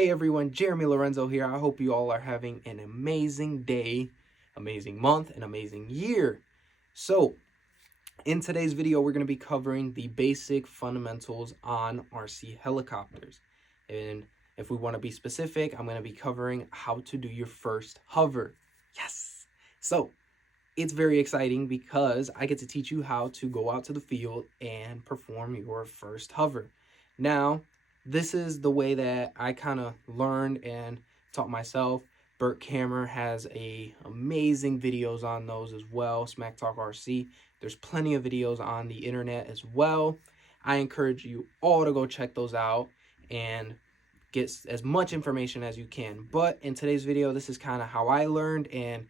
Hey everyone, Jeremy Lorenzo here. I hope you all are having an amazing day, amazing month, and amazing year. So, in today's video, we're going to be covering the basic fundamentals on RC helicopters. And if we want to be specific, I'm going to be covering how to do your first hover. Yes! So, it's very exciting because I get to teach you how to go out to the field and perform your first hover. Now, this is the way that I kind of learned and taught myself. Burt Cameron has amazing videos on those as well, Smack Talk RC. There's plenty of videos on the internet as well. I encourage you all to go check those out and get as much information as you can. But in today's video, this is kind of how I learned and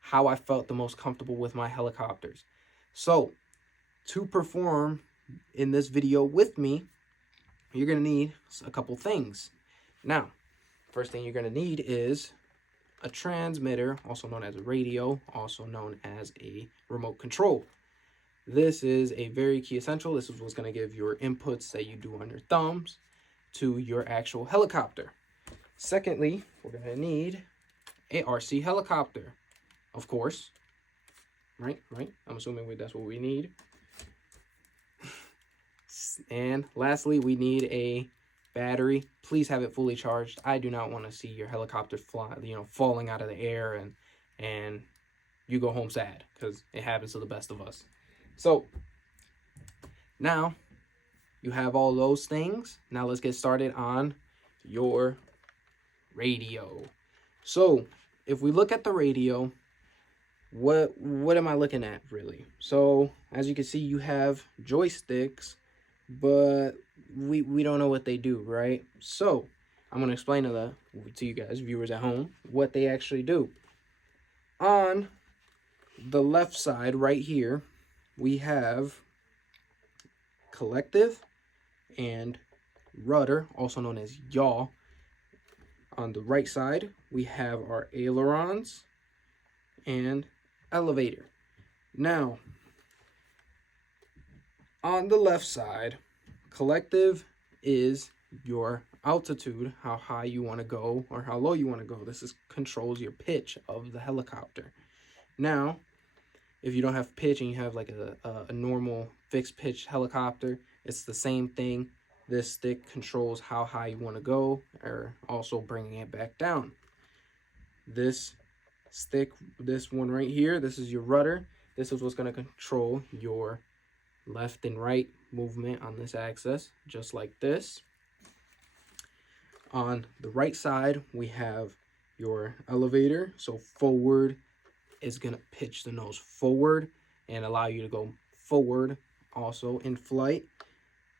how I felt the most comfortable with my helicopters. So, to perform in this video with me, you're going to need a couple things. Now, first thing you're going to need is a transmitter, also known as a radio, also known as a remote control. This is a very key essential. This is what's going to give your inputs that you do on your thumbs to your actual helicopter. Secondly, we're going to need a RC helicopter, of course. Right? I'm assuming that's what we need. And lastly, we need a battery. Please have it fully charged. I do not want to see your helicopter falling out of the air and you go home sad, because it happens to the best of us. So now you have all those things. Now let's get started on your radio. So if we look at the radio, what am I looking at really? So as you can see, you have joysticks, but we don't know what they do, right? So I'm going to explain to you guys, viewers at home, what they actually do. On the left side right here, we have collective and rudder, also known as yaw. On the right side, we have our ailerons and elevator. Now, on the left side, collective is your altitude, how high you want to go or how low you want to go. This controls your pitch of the helicopter. Now, if you don't have pitch and you have like a normal fixed pitch helicopter, it's the same thing. This stick controls how high you want to go, or also bringing it back down. This stick, this one right here, this is your rudder. This is what's going to control your left and right movement on this axis, just like this. On the right side, we have your elevator. So forward is going to pitch the nose forward and allow you to go forward also in flight.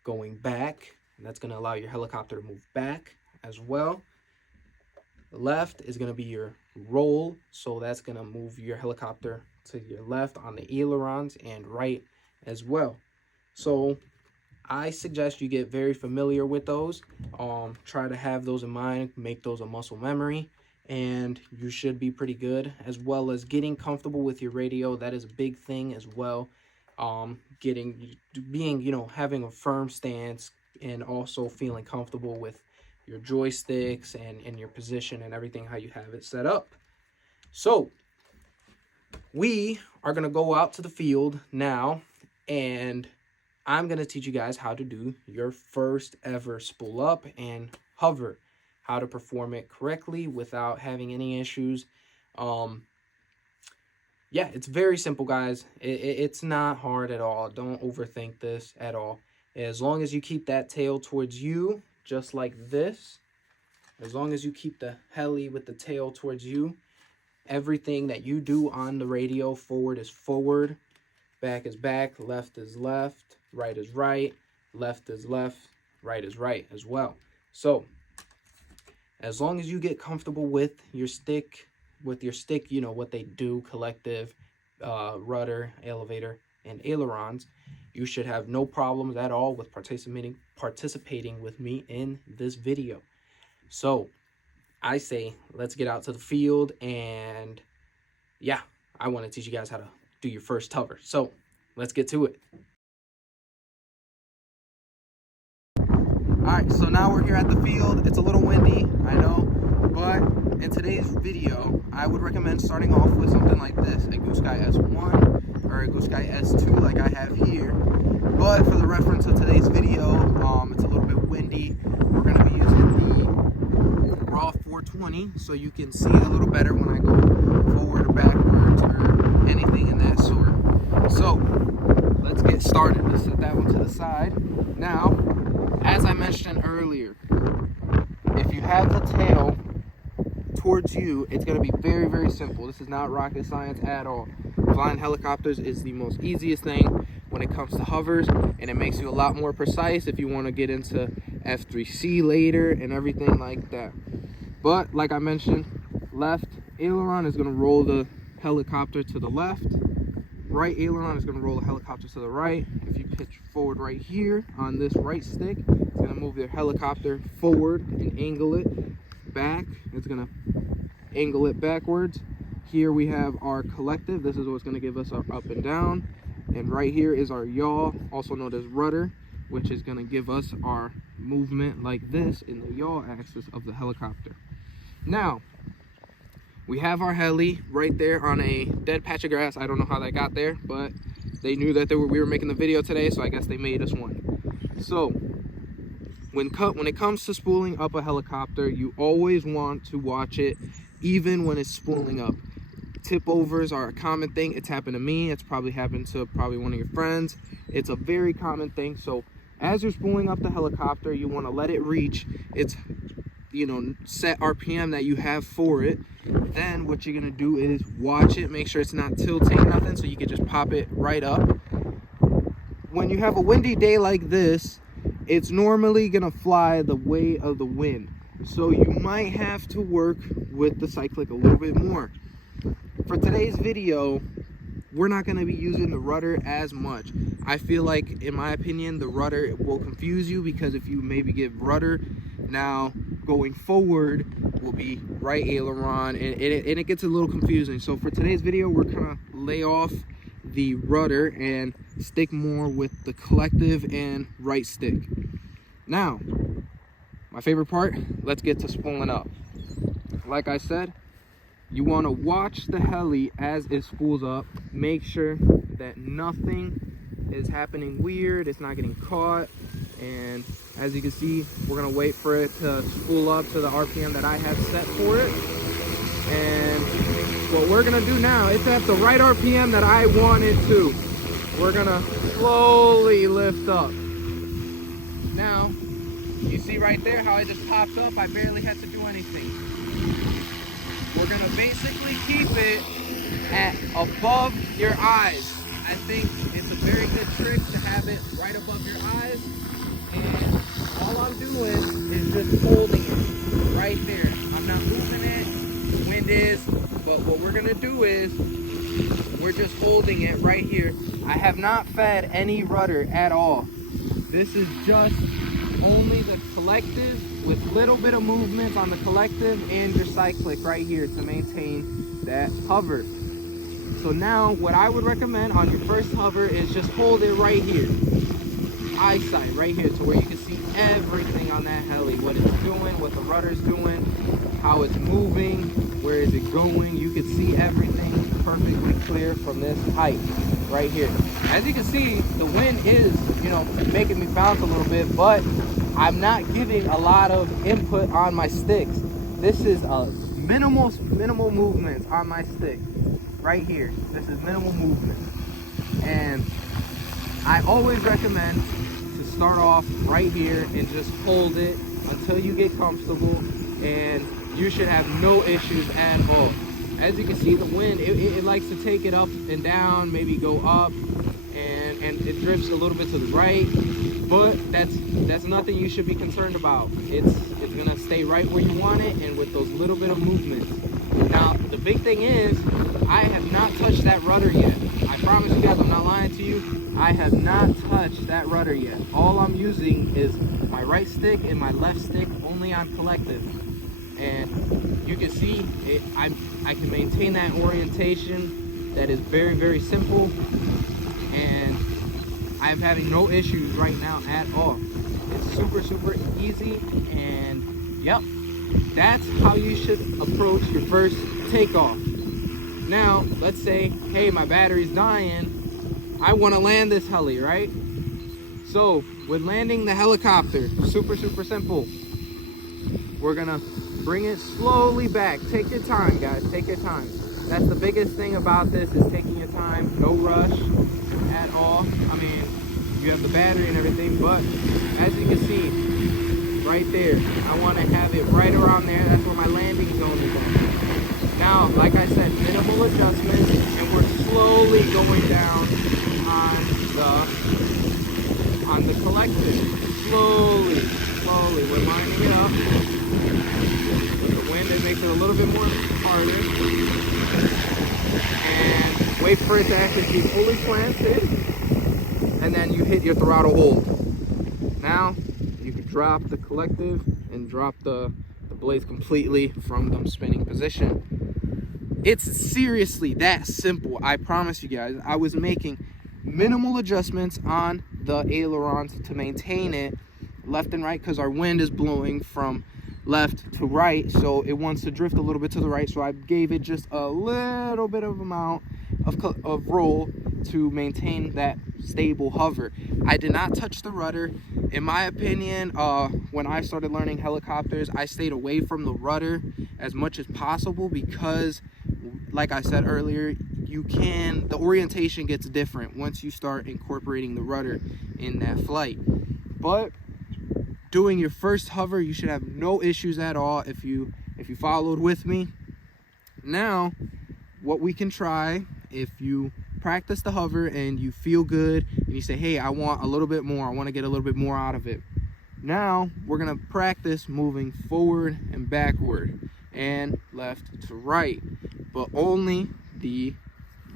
Going back, that's going to allow your helicopter to move back as well. Left is going to be your roll, so that's going to move your helicopter to your left on the ailerons, and right as well. So I suggest you get very familiar with those. Try to have those in mind, make those a muscle memory, and you should be pretty good. As well as getting comfortable with your radio, that is a big thing as well. Having a firm stance and also feeling comfortable with your joysticks and your position and everything, how you have it set up. So we are going to go out to the field now, and I'm going to teach you guys how to do your first ever spool up and hover, how to perform it correctly without having any issues. Yeah, it's very simple, guys. It's not hard at all. Don't overthink this at all. As long as you keep that tail towards you, just like this, as long as you keep the heli with the tail towards you, everything that you do on the radio, forward is forward, back is back, left is left, right is right, left is left, right is right as well. So as long as you get comfortable with your stick, you know what they do, collective, rudder, elevator, and ailerons, you should have no problems at all with participating with me in this video. So I say, let's get out to the field, and yeah, I want to teach you guys how to do your first hover. So let's get to it. Alright, so now we're here at the field. It's a little windy, I know, but in today's video, I would recommend starting off with something like this, a Goose Sky S1 or a Goose Sky S2 like I have here. But for the reference of today's video, it's a little bit windy. We're going to be using the raw 420 so you can see it a little better when I go forward or backwards or anything in that sort. So let's get started. Let's set that one to the side. Now, as I mentioned earlier, if you have the tail towards you, it's going to be very, very simple. This is not rocket science at all. Flying helicopters is the most easiest thing when it comes to hovers, and it makes you a lot more precise if you want to get into F3C later and everything like that. But like I mentioned, left aileron is going to roll the helicopter to the left. Right aileron is going to roll the helicopter to the right. If you pitch forward right here on this right stick, it's going to move the helicopter forward and angle it back. It's going to angle it backwards. Here we have our collective. This is what's going to give us our up and down. And right here is our yaw, also known as rudder, which is going to give us our movement like this in the yaw axis of the helicopter. Now, we have our heli right there on a dead patch of grass. I don't know how that got there, but they knew that we were making the video today, so I guess they made us one. So, when it comes to spooling up a helicopter, you always want to watch it even when it's spooling up. Tip overs are a common thing. It's happened to me. It's probably happened to one of your friends. It's a very common thing. So, as you're spooling up the helicopter, you want to let it reach its set RPM that you have for it. Then what you're gonna do is watch it, make sure it's not tilting or nothing, so you can just pop it right up. When you have a windy day like this, it's normally gonna fly the way of the wind, so you might have to work with the cyclic a little bit more. For today's video, we're not going to be using the rudder as much. I feel like, in my opinion, the rudder will confuse you, because if you maybe give rudder, now going forward will be right aileron, and it gets a little confusing. So for today's video, we're going to lay off the rudder and stick more with the collective and right stick. Now, my favorite part, let's get to spooling up. Like I said, you want to watch the heli as it spools up. Make sure that nothing is happening weird, it's not getting caught. And as you can see, we're going to wait for it to spool up to the RPM that I have set for it. And what we're going to do now, it's at the right RPM that I want it to. We're going to slowly lift up. Now, you see right there how it just popped up? I barely had to do anything. We're going to basically keep it at above your eyes. I think it's a very good trick to have it right above your eyes. And all I'm doing is just holding it right there. I'm not moving it, the wind is, but what we're going to do is we're just holding it right here. I have not fed any rudder at all. This is just only the collective with little bit of movement on the collective and your cyclic right here to maintain that hover. So now what I would recommend on your first hover is just hold it right here, eyesight right here, to where you can see everything on that heli, what it's doing, what the rudder's doing, how it's moving, where is it going. You can see everything perfectly clear from this height right here. As you can see, the wind is making me bounce a little bit, but I'm not giving a lot of input on my sticks. This is a minimal movement on my stick right here. This is minimal movement, and I always recommend to start off right here and just hold it until you get comfortable, and you should have no issues at all. As you can see, the wind, it likes to take it up and down, maybe go up, and it drifts a little bit to the right. But that's nothing you should be concerned about. It's gonna stay right where you want it, and with those little bit of movements. Now the big thing is, I have not touched that rudder yet. I promise you guys, I'm not lying to you. I have not touched that rudder yet. All I'm using is my right stick and my left stick only on collective. And you can see I can maintain that orientation that is very, very simple, and I'm having no issues right now at all. It's super, super easy, and yep, that's how you should approach your first takeoff. Now, let's say, hey, my battery's dying. I want to land this heli, right? So, with landing the helicopter, super, super simple. We're gonna bring it slowly back. Take your time, guys, take your time. That's the biggest thing about this, is taking your time, no rush at all. I mean, you have the battery and everything, but as you can see, right there, I wanna have it right around there. That's where my landing zone is at. Now, like I said, minimal adjustments, and we're slowly going down on the collective. Slowly, we're lining it up. With the wind, it makes it a little bit more harder. And wait for it to actually be fully planted. And then you hit your throttle hold. Now, you can drop the collective and drop the blades completely from the spinning position. It's seriously that simple. I promise you guys. I was making minimal adjustments on the ailerons to maintain it left and right, because our wind is blowing from left to right, so it wants to drift a little bit to the right. So I gave it just a little bit of amount of roll to maintain that stable hover. I did not touch the rudder. In my opinion, when I started learning helicopters, I stayed away from the rudder as much as possible, because like I said earlier, the orientation gets different once you start incorporating the rudder in that flight. But doing your first hover, you should have no issues at all if you followed with me. Now, what we can try, if you practice the hover and you feel good and you say, hey, I want a little bit more, I want to get a little bit more out of it. Now, we're going to practice moving forward and backward and left to right, but only the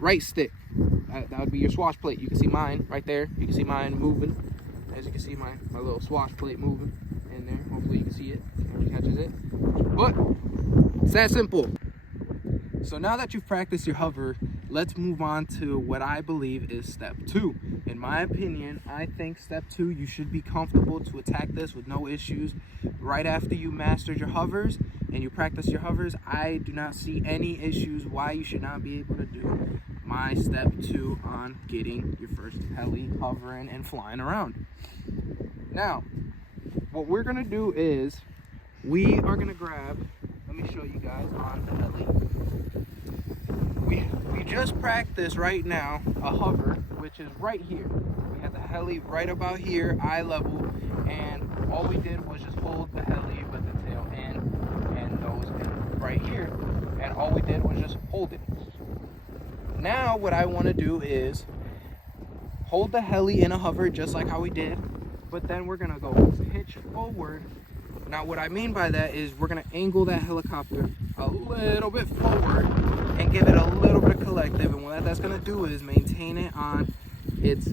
right stick. That would be your swash plate. You can see mine right there. You can see mine moving. As you can see, my little swash plate moving in there. Hopefully you can see it. Camera catches it. But it's that simple. So now that you've practiced your hover, let's move on to what I believe is step 2. In my opinion, I think step 2, you should be comfortable to attack this with no issues. Right after you mastered your hovers and you practice your hovers, I do not see any issues why you should not be able to do my step 2 on getting your first heli hovering and flying around. Now, what we're gonna do is we are gonna grab, let me show you guys on the heli. We just practiced right now a hover, which is right here. We had the heli right about here, eye level, and all we did was just hold the heli with the tail and nose right here, and all we did was just hold it. Now what I want to do is hold the heli in a hover just like how we did, but then we're gonna go pitch forward. Now what I mean by that is we're gonna angle that helicopter a little bit forward and give it a little bit of collective, and what that's gonna do is maintain it on its,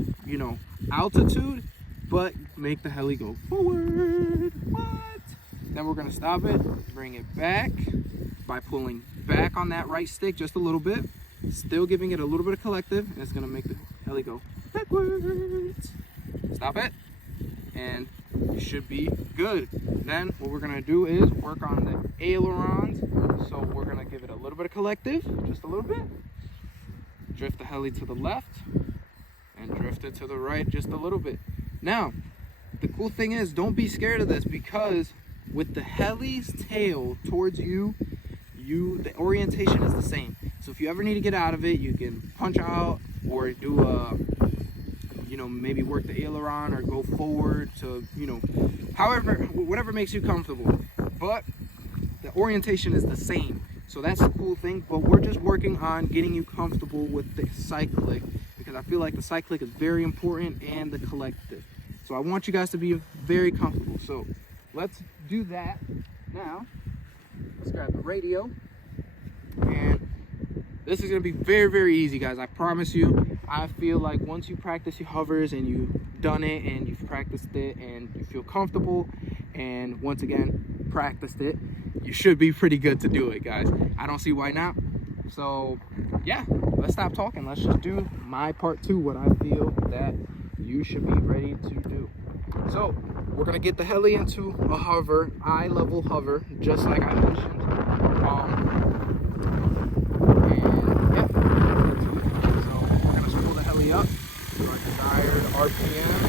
altitude, but make the heli go forward. What? Then we're gonna stop it, bring it back by pulling back on that right stick just a little bit, still giving it a little bit of collective, and it's gonna make the heli go backwards. Stop it, and you should be good. Then what we're gonna do is work on the ailerons. So we're gonna give it a little bit of collective, just a little bit. Drift the heli to the left and drift it to the right just a little bit. Now, the cool thing is, don't be scared of this, because with the heli's tail towards you, the orientation is the same. So if you ever need to get out of it, you can punch out or do a, maybe work the aileron or go forward to, whatever makes you comfortable. But the orientation is the same. So that's the cool thing, but we're just working on getting you comfortable with the cyclic, because I feel like the cyclic is very important, and the collective. So I want you guys to be very comfortable. So let's do that now. Let's grab the radio, and this is gonna be very, very easy, guys. I promise you. I feel like once you practice your hovers and you've done it and you've practiced it and you feel comfortable, and once again practiced it, you should be pretty good to do it, guys. I don't see why not. So yeah, let's stop talking. Let's just do my part 2, what I feel that you should be ready to do. So we're gonna get the heli into a hover, eye level hover, just like I mentioned. And yeah, so we're gonna spool the heli up to our desired RPM.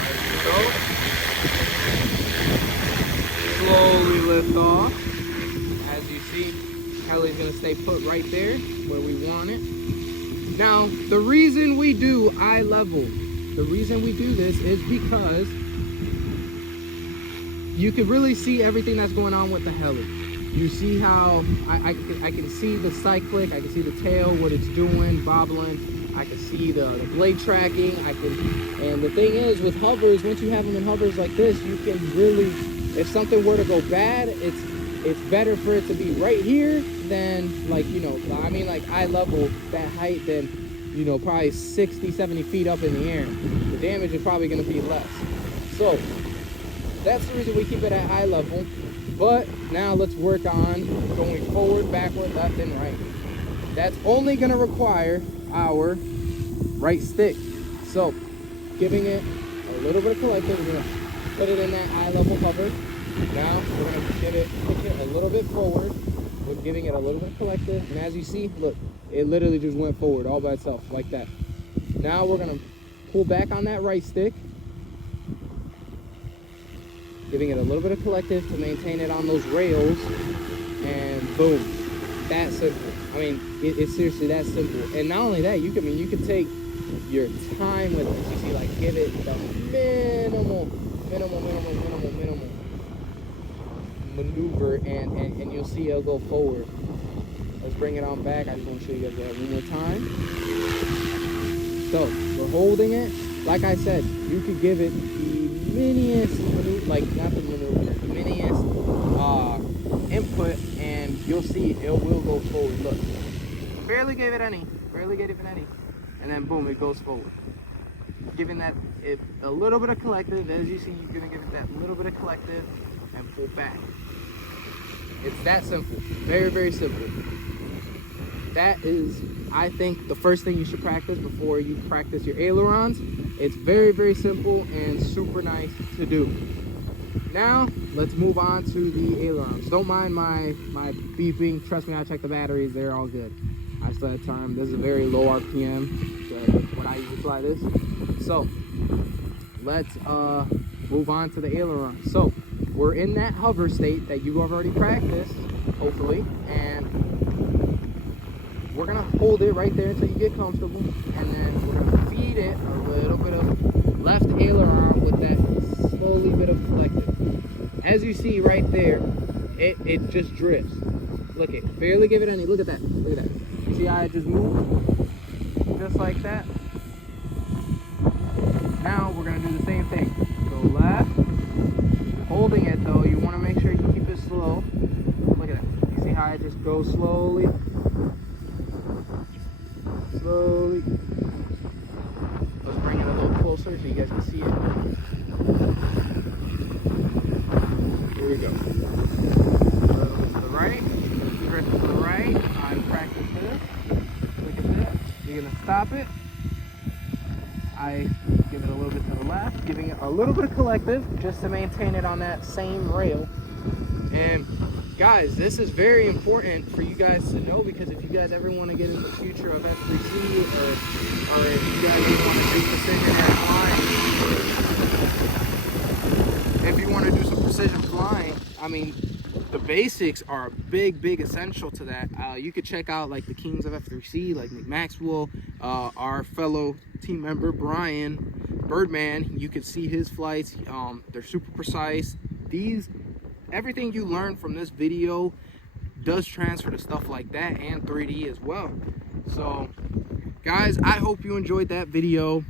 There we go. Slowly lift off. As you see, heli's gonna stay put right there where we want it. Now, the reason we do eye level, the reason we do this is because you can really see everything that's going on with the heli. You see how I can see the cyclic, I can see the tail, what it's doing, bobbling. I can see the blade tracking. And the thing is with hovers, once you have them in hovers like this, you can really, if something were to go bad, it's better for it to be right here than like, you know, I mean like eye level, that height, than, you know, probably 60, 70 feet up in the air. The damage is probably gonna be less. So that's the reason we keep it at eye level. But now let's work on going forward, backward, left, and right. That's only gonna require our right stick. So giving it a little bit of collective, we're gonna put it in that eye level hover. Now we're gonna push it a little bit forward. We're giving it a little bit of collective, and as you see, look, it literally just went forward all by itself like that. Now we're gonna pull back on that right stick, giving it a little bit of collective to maintain it on those rails, and boom, that simple. I mean, it's seriously that simple. And not only that, you can take your time with it. You see, like, give it the minimal maneuver, and you'll see it'll go forward. Let's bring it on back. I just want to show you guys that one more time. So we're holding it. Like I said, you could give it the miniest maneuver, like not the maneuver, the miniest input, and you'll see it will go forward. Look, barely gave it any, and then boom, it goes forward. Giving that a little bit of collective. As you see, you're gonna give it that little bit of collective and pull back. It's that simple. Very, very simple. That is, I think, the first thing you should practice before you practice your ailerons. It's very, very simple and super nice to do. Now, let's move on to the ailerons. Don't mind my beeping. Trust me, I checked the batteries. They're all good. I still have time. This is a very low RPM, so when I usually fly this. So, let's move on to the aileron. So, we're in that hover state that you have already practiced, hopefully, and we're gonna hold it right there until you get comfortable, and then we're gonna feed it a little bit of left aileron with that slowly bit of collective. As you see right there, it just drifts. Look it, barely give it any. Look at that. Look at that. You see how it just moved? Just like that. Now we're gonna do the same thing. Go left. Holding it though, you want to make sure you keep it slow. Look at that. You see how it just goes slowly? Slowly. Let's bring it a little closer so you guys can see it. Here we go. A little to the right. Drift to the right. I practice this. Look at this. You're going to stop it. I give it a little bit to the left, giving it a little bit of collective just to maintain it on that same rail. And guys, this is very important for you guys to know, because if you guys ever want to get in the future of F3C, or if you guys want to do precision air flying, if you want to do some precision flying, I mean, the basics are a big essential to that. You could check out like the kings of F3C, like Nick Maxwell, our fellow team member Brian Birdman. You could see his flights. They're super precise. Everything you learn from this video does transfer to stuff like that and 3D as well. So guys, I hope you enjoyed that video.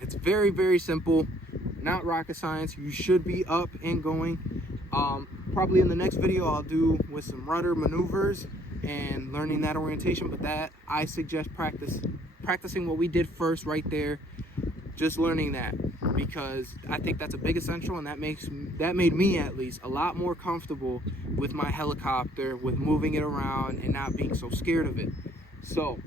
It's very simple, not rocket science. You should be up and going. Probably in the next video I'll do with some rudder maneuvers and learning that orientation, but that I suggest practicing what we did first right there, just learning that, because I think that's a big essential, and that made me at least a lot more comfortable with my helicopter, with moving it around and not being so scared of it. So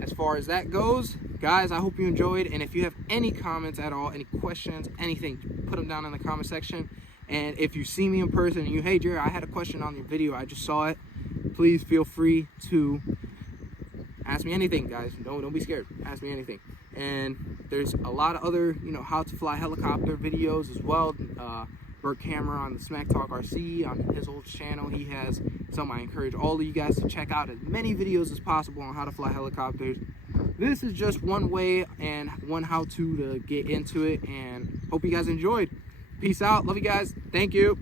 as far as that goes, guys, I hope you enjoyed. And if you have any comments at all, any questions, anything, put them down in the comment section. And if you see me in person and you, hey Jerry, I had a question on your video, I just saw it, please feel free to ask me anything, guys. Don't be scared. Ask me anything. And there's a lot of other, how to fly helicopter videos as well. Bert Camera on the Smack Talk RC on his old channel. He has some. I encourage all of you guys to check out as many videos as possible on how to fly helicopters. This is just one way and one how-to get into it, and hope you guys enjoyed. Peace out. Love you guys. Thank you.